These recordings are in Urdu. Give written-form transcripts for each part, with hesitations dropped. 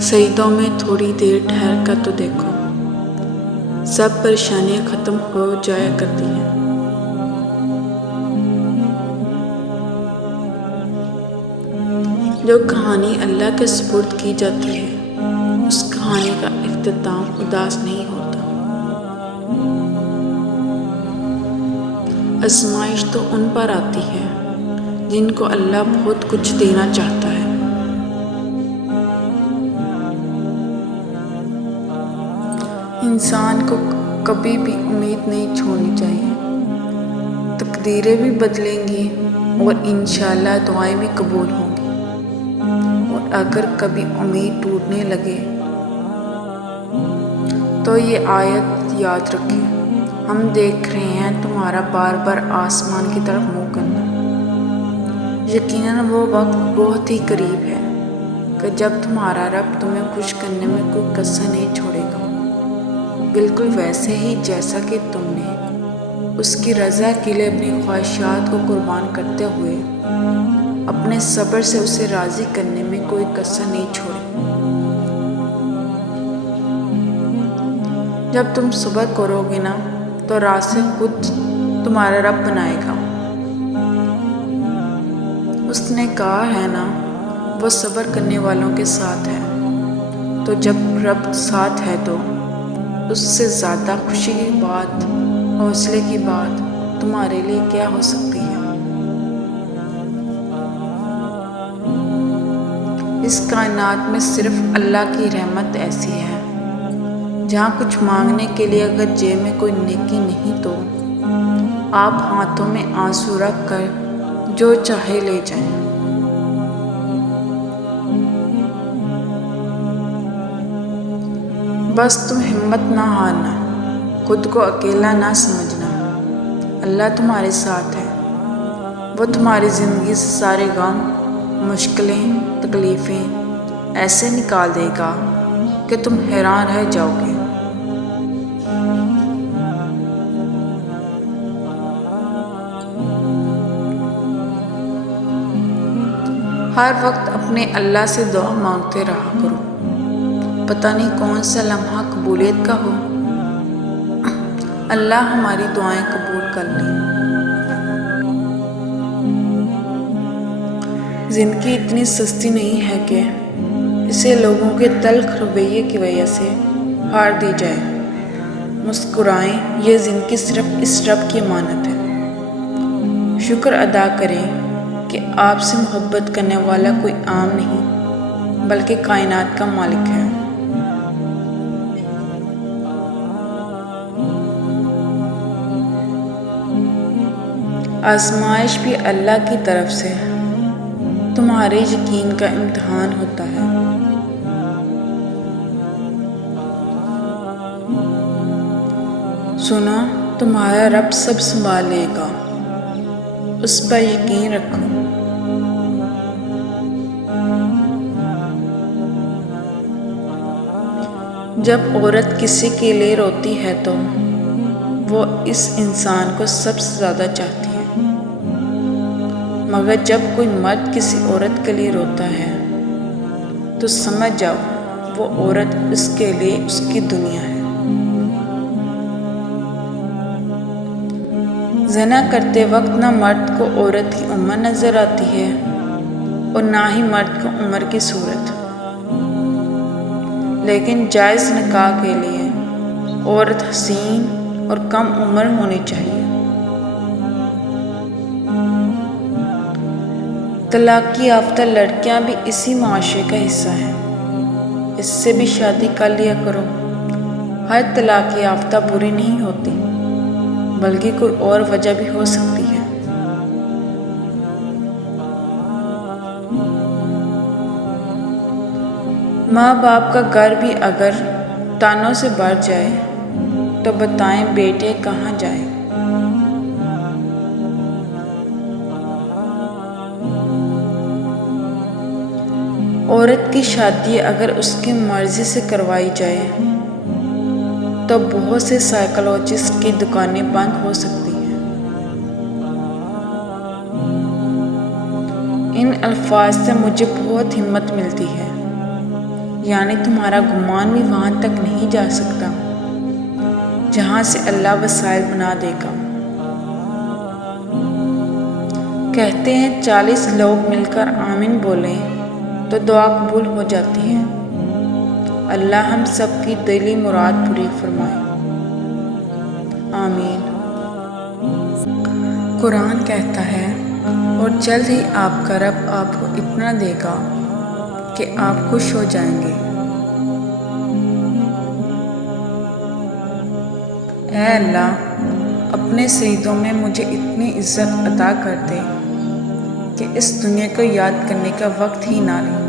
سجدوں میں تھوڑی دیر ٹھہر کر تو دیکھو، سب پریشانیاں ختم ہو جایا کرتی ہیں۔ جو کہانی اللہ کے سپرد کی جاتی ہے، اس کہانی کا اختتام اداس نہیں ہوتا۔ آزمائش تو ان پر آتی ہے جن کو اللہ بہت کچھ دینا چاہتا ہے۔ انسان کو کبھی بھی امید نہیں چھوڑنی چاہیے۔ تقدیریں بھی بدلیں گی اور انشاءاللہ دعائیں بھی قبول ہوں گی۔ اور اگر کبھی امید ٹوٹنے لگے تو یہ آیت یاد رکھیں، ہم دیکھ رہے ہیں تمہارا بار بار آسمان کی طرف منہ کرنا۔ یقیناً وہ وقت بہت ہی قریب ہے کہ جب تمہارا رب تمہیں خوش کرنے میں کوئی کسر نہیں چھوڑے گا، بالکل ویسے ہی جیسا کہ تم نے اس کی رضا کے لیے اپنی خواہشات کو قربان کرتے ہوئے اپنے صبر سے اسے راضی کرنے میں کوئی کسر نہیں چھوڑی۔ جب تم صبر کرو گے نا تو راستے خود تمہارا رب بنائے گا۔ اس نے کہا ہے نا، وہ صبر کرنے والوں کے ساتھ ہے۔ تو جب رب ساتھ ہے تو اس سے زیادہ خوشی کی بات، حوصلے کی بات تمہارے لیے کیا ہو سکتی ہے؟ اس کائنات میں صرف اللہ کی رحمت ایسی ہے جہاں کچھ مانگنے کے لیے اگر جیب میں کوئی نیکی نہیں تو آپ ہاتھوں میں آنسو رکھ کر جو چاہے لے جائیں۔ بس تم ہمت نہ ہارنا، خود کو اکیلا نہ سمجھنا، اللہ تمہارے ساتھ ہے۔ وہ تمہاری زندگی سے سارے غم، مشکلیں، تکلیفیں ایسے نکال دے گا کہ تم حیران رہ جاؤ گے۔ ہر وقت اپنے اللہ سے دعا مانگتے رہا کرو، پتہ نہیں کون سا لمحہ قبولیت کا ہو۔ اللہ ہماری دعائیں قبول کر لیں۔ زندگی اتنی سستی نہیں ہے کہ اسے لوگوں کے تلخ رویے کی وجہ سے ہار دی جائے۔ مسکرائیں، یہ زندگی صرف اس رب کی امانت ہے۔ شکر ادا کریں کہ آپ سے محبت کرنے والا کوئی عام نہیں بلکہ کائنات کا مالک ہے۔ آزمائش بھی اللہ کی طرف سے تمہارے یقین کا امتحان ہوتا ہے۔ سنو، تمہارا رب سب سنبھال لے گا، اس پر یقین رکھو۔ جب عورت کسی کے لیے روتی ہے تو وہ اس انسان کو سب سے زیادہ چاہتی ہے، مگر جب کوئی مرد کسی عورت کے لیے روتا ہے تو سمجھ جاؤ وہ عورت اس کے لیے اس کی دنیا ہے۔ زنا کرتے وقت نہ مرد کو عورت کی عمر نظر آتی ہے اور نہ ہی مرد کو عمر کی صورت، لیکن جائز نکاح کے لیے عورت حسین اور کم عمر ہونی چاہیے۔ طلاق یافتہ لڑکیاں بھی اسی معاشرے کا حصہ ہیں، اس سے بھی شادی کر لیا کرو۔ ہر طلاق یافتہ بری نہیں ہوتی بلکہ کوئی اور وجہ بھی ہو سکتی ہے۔ ماں باپ کا گھر بھی اگر تانوں سے بھر جائے تو بتائیں بیٹے کہاں جائیں۔ عورت کی شادی اگر اس کی مرضی سے کروائی جائے تو بہت سے سائیکالوجسٹ کی دکانیں بند ہو سکتی ہیں۔ ان الفاظ سے مجھے بہت ہمت ملتی ہے۔ یعنی تمہارا گمان بھی وہاں تک نہیں جا سکتا جہاں سے اللہ وسائل بنا دے گا۔ کہتے ہیں 40 لوگ مل کر آمین بولیں تو دعا قبول ہو جاتی ہے۔ اللہ ہم سب کی دلی مراد پوری فرمائے، آمین۔ قرآن کہتا ہے اور جلد ہی آپ کا رب آپ کو اتنا دے گا کہ آپ خوش ہو جائیں گے۔ اے اللہ، اپنے سجدوں میں مجھے اتنی عزت عطا کر دے کہ اس دنیا کو یاد کرنے کا وقت ہی نہ رہے۔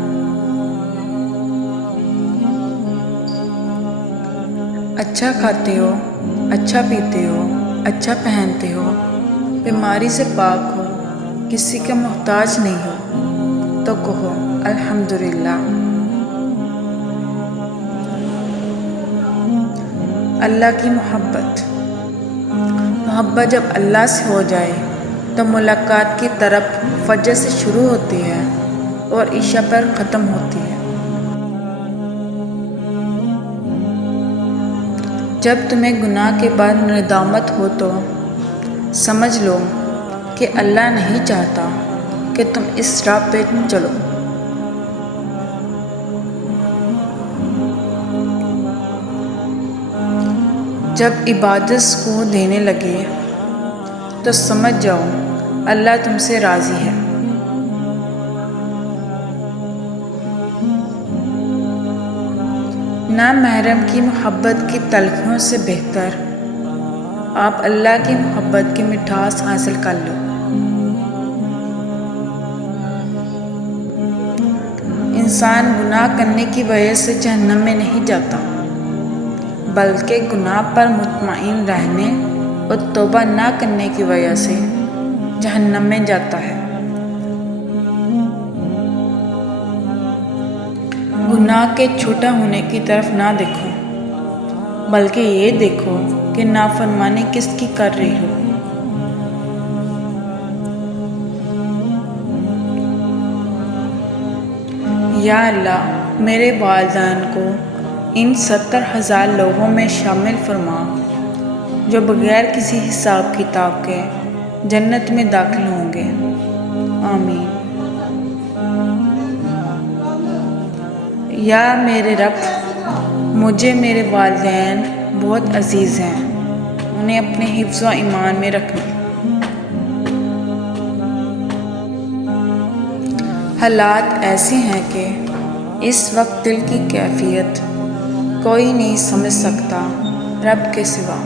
اچھا کھاتے ہو، اچھا پیتے ہو، اچھا پہنتے ہو، بیماری سے پاک ہو، کسی کا محتاج نہیں ہو تو کہو الحمدللہ۔ اللہ کی محبت جب اللہ سے ہو جائے تو ملاقات کی طرف فجر سے شروع ہوتی ہے اور عشاء پر ختم ہوتی ہے۔ جب تمہیں گناہ کے بعد ندامت ہو تو سمجھ لو کہ اللہ نہیں چاہتا کہ تم اس راہ پہ چلو۔ جب عبادت سکون دینے لگے تو سمجھ جاؤ اللہ تم سے راضی ہے۔ نامحرم کی محبت کی تلخیوں سے بہتر آپ اللہ کی محبت کی مٹھاس حاصل کر لو۔ انسان گناہ کرنے کی وجہ سے جہنم میں نہیں جاتا، بلکہ گناہ پر مطمئن رہنے اور توبہ نہ کرنے کی وجہ سے جہنم میں جاتا ہے۔ گناہ کے چھوٹا ہونے کی طرف نہ دیکھو، بلکہ یہ دیکھو کہ نافرمانی کس کی کر رہی ہو۔ یا اللہ، میرے والدین کو ان 70,000 لوگوں میں شامل فرما جو بغیر کسی حساب کتاب کے جنت میں داخل ہوں گے، آمین۔ یا میرے رب، مجھے میرے والدین بہت عزیز ہیں، انہیں اپنے حفظ و ایمان میں رکھنا۔ حالات ایسے ہیں کہ اس وقت دل کی کیفیت کوئی نہیں سمجھ سکتا رب کے سوا۔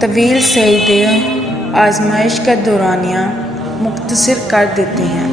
طویل سجدے آزمائش کا دورانیہ مختصر کر دیتے ہیں۔